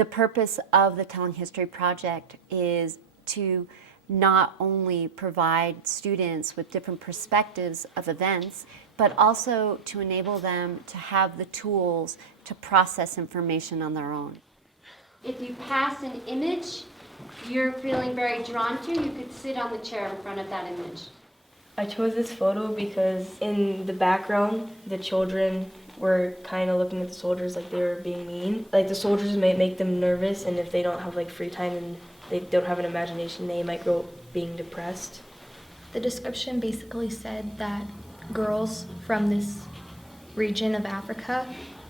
The purpose of the Telling History Project is to not only provide students with different perspectives of events, but also to enable them to have the tools to process information on their own. If you pass an image you're feeling very drawn to, you could sit on the chair in front of that image. I chose this photo because in the background, the children were kind of looking at the soldiers like they were being mean. Like the soldiers might make them nervous, and if they don't have like free time and they don't have an imagination, they might grow up being depressed. The description basically said that girls from this region of Africa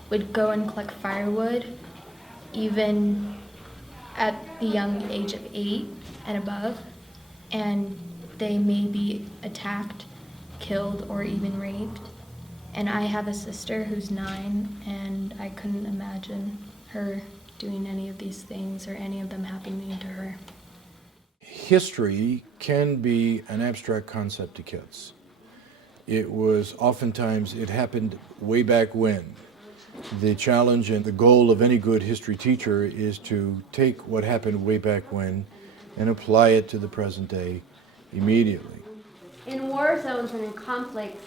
would go and collect firewood even at the young age of 8 and above, and they may be attacked, killed, or even raped. And I have a sister who's 9, and I couldn't imagine her doing any of these things or any of them happening to her. History can be an abstract concept to kids. It was oftentimes, it happened way back when. The challenge and the goal of any good history teacher is to take what happened way back when and apply it to the present day immediately. In war zones and in conflicts,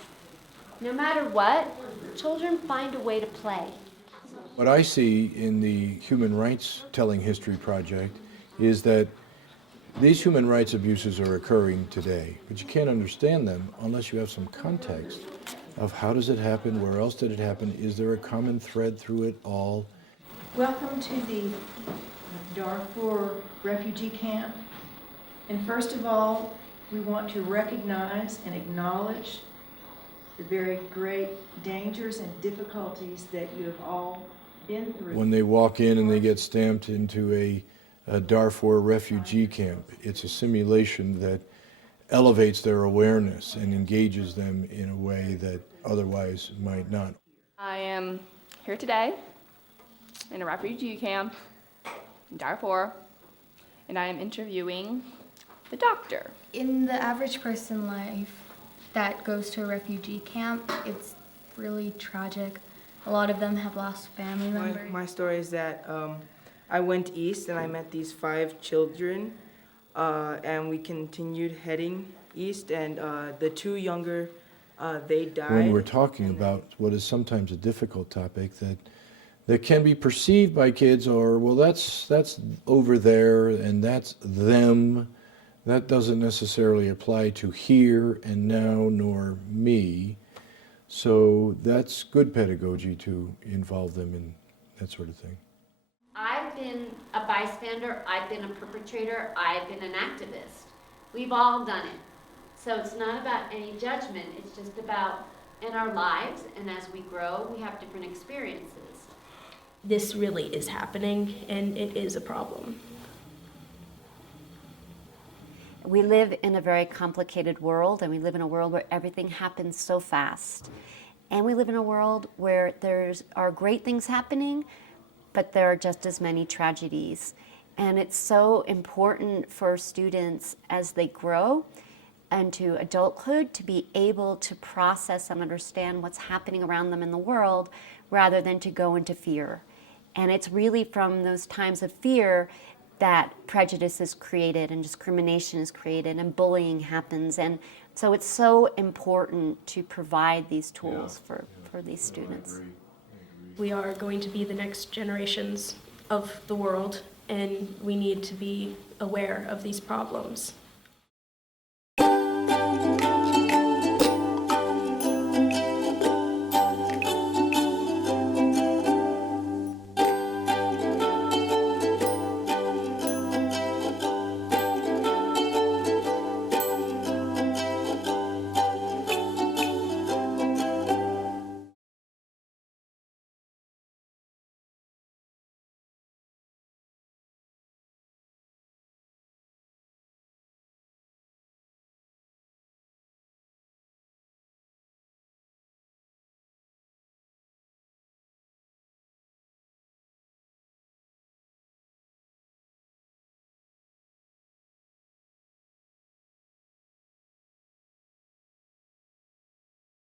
no matter what, children find a way to play. What I see in the Human Rights Telling History Project is that these human rights abuses are occurring today, but you can't understand them unless you have some context of how does it happen, where else did it happen, is there a common thread through it all? Welcome to the Darfur refugee camp. And first of all, we want to recognize and acknowledge the very great dangers and difficulties that you have all been through. When they walk in and they get stamped into a Darfur refugee camp, it's a simulation that elevates their awareness and engages them in a way that otherwise might not. I am here today in a refugee camp in Darfur, and I am interviewing the doctor. In the average person life that goes to a refugee camp, it's really tragic. A lot of them have lost family members. My story is that I went east and I met these 5 children, and we continued heading east, and the 2 younger, they died. When we're talking about what is sometimes a difficult topic that can be perceived by kids, or, well, that's over there and that's them, that doesn't necessarily apply to here and now nor me. So that's good pedagogy to involve them in that sort of thing. I've been a bystander, I've been a perpetrator, I've been an activist. We've all done it. So it's not about any judgment, it's just about in our lives, and as we grow, we have different experiences. This really is happening, and it is a problem. We live in a very complicated world, and we live in a world where everything happens so fast. And we live in a world where there are great things happening, but there are just as many tragedies. And it's so important for students as they grow into adulthood to be able to process and understand what's happening around them in the world rather than to go into fear. And it's really from those times of fear that prejudice is created and discrimination is created and bullying happens. And so it's so important to provide these tools for these students. We are going to be the next generations of the world, and we need to be aware of these problems.